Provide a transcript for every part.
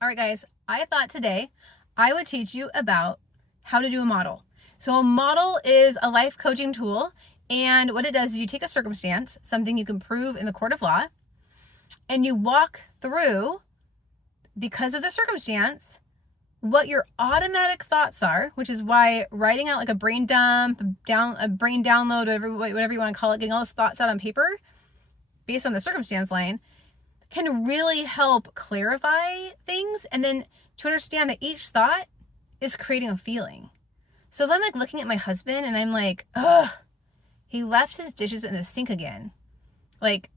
All right, guys, I thought today I would teach you about how to do a model. So a model is a life coaching tool, and what it does is you take a circumstance, something you can prove in the court of law, and you walk through, because of the circumstance, what your automatic thoughts are, which is why writing out like a brain dump, a brain download, whatever you want to call it, getting all those thoughts out on paper based on the circumstance line can really help clarify things, and then to understand that each thought is creating a feeling. So if I'm like looking at my husband and I'm like, ugh, he left his dishes in the sink again, like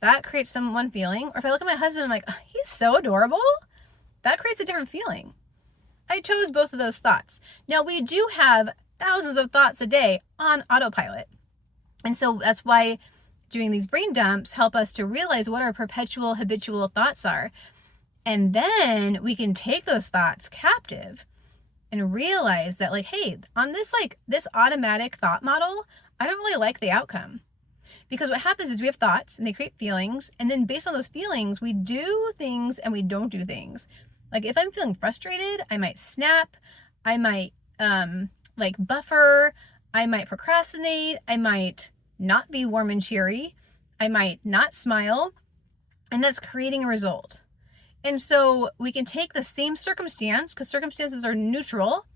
that creates one feeling. Or if I look at my husband, I'm like, oh, he's so adorable, that creates a different feeling. I chose both of those thoughts. Now we do have thousands of thoughts a day on autopilot. And so that's why doing these brain dumps help us to realize what our perpetual habitual thoughts are. And then we can take those thoughts captive and realize that, like, hey, on this automatic thought model, I don't really like the outcome. Because what happens is we have thoughts and they create feelings, and then based on those feelings, we do things and we don't do things. Like if I'm feeling frustrated, I might snap, I might buffer, I might procrastinate, I might not be warm and cheery, I might not smile, and that's creating a result. And so we can take the same circumstance, because circumstances are neutral.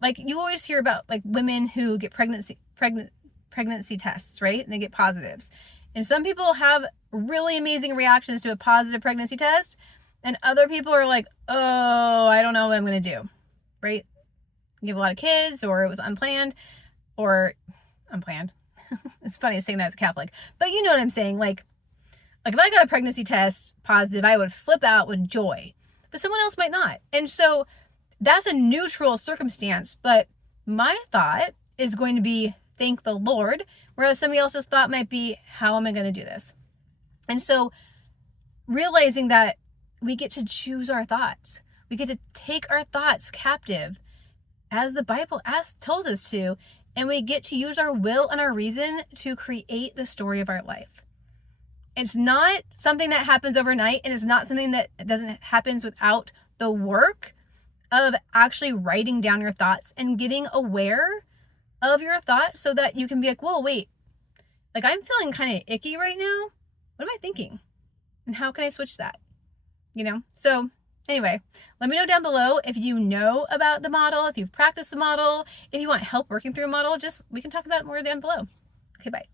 Like you always hear about like women who get pregnancy tests, right? And they get positives. And some people have really amazing reactions to a positive pregnancy test, and other people are like, oh, I don't know what I'm going to do, right? You have a lot of kids, or it was unplanned. It's funny saying that as a Catholic, but you know what I'm saying? Like if I got a pregnancy test positive, I would flip out with joy, but someone else might not. And so that's a neutral circumstance, but my thought is going to be, thank the Lord, whereas somebody else's thought might be, how am I going to do this? And so realizing that we get to choose our thoughts, we get to take our thoughts captive as the Bible tells us to, and we get to use our will and our reason to create the story of our life. It's not something that happens overnight, and it's not something that happens without the work of actually writing down your thoughts and getting aware of your thoughts so that you can be like, whoa, wait, like I'm feeling kind of icky right now. What am I thinking? And how can I switch that? So anyway, let me know down below if you know about the model, if you've practiced the model, if you want help working through a model, we can talk about it more down below. Okay, bye.